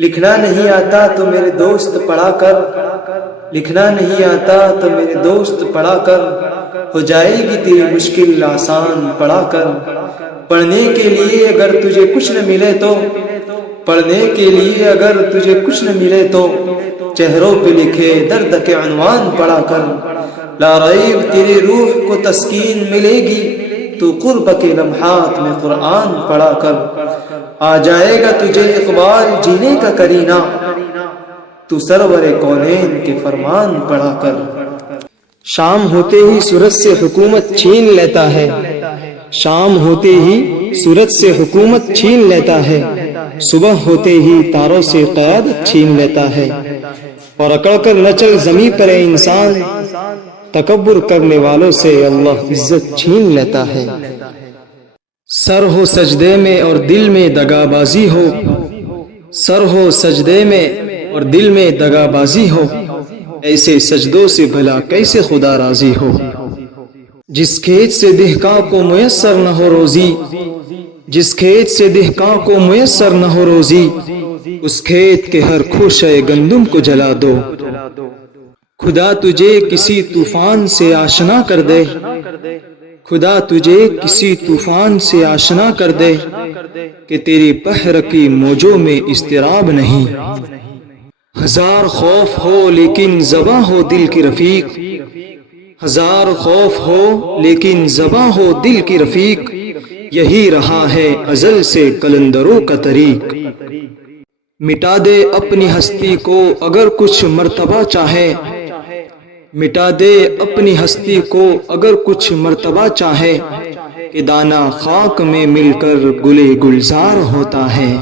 لکھنا نہیں آتا تو میرے دوست پڑھا کر، لکھنا نہیں آتا تو میرے دوست پڑھا کر، ہو جائے گی تیری مشکل آسان پڑھا کر۔ پڑھنے کے لیے اگر تجھے کچھ نہ ملے تو، پڑھنے کے لیے اگر تجھے کچھ نہ ملے تو، چہروں پہ لکھے درد کے عنوان پڑھا کر۔ لا ریب تیری روح کو تسکین ملے گی، تو قرب کے لمحات میں قرآن پڑھا کر۔ آ جائے گا تجھے اقبال جینے کا کرینہ، تو سرور کونین کے فرمان پڑھا کر۔ شام ہوتے ہی سورج سے حکومت چھین لیتا ہے، شام ہوتے ہی سورج سے حکومت چھین لیتا ہے، صبح ہوتے ہی تاروں سے قیادت چھین لیتا ہے۔ اور اکڑ کر نہ چل زمیں پر اے انسان، تکبر کرنے والوں سے اللہ عزت چھین لیتا ہے۔ سر ہو سجدے میں اور دل میں دغا بازی ہو، سر ہو سجدے میں اور دل میں دغا بازی ہو، ایسے سجدوں سے بھلا کیسے خدا راضی ہو۔ جس کھیت سے دہقاں کو میسر نہ ہو روزی، جس کھیت سے دہقاں کو میسر نہ ہو روزی، اس کھیت کے ہر خوشے گندم کو جلا دو۔ خدا تجھے کسی طوفان سے آشنا کر دے، خدا تجھے کسی طوفان سے آشنا کر دے، کہ تیری بحر کی موجوں میں اضطراب نہیں۔ ہزار خوف ہو لیکن زباں ہو دل کی رفیق، ہزار خوف ہو لیکن زباں ہو دل کی رفیق، یہی رہا ہے ازل سے قلندروں کا طریق۔ مٹا دے اپنی ہستی کو اگر کچھ مرتبہ چاہے، مٹا دے اپنی ہستی کو اگر کچھ مرتبہ چاہے، کہ دانہ خاک میں مل کر گلے گلزار ہوتا ہے۔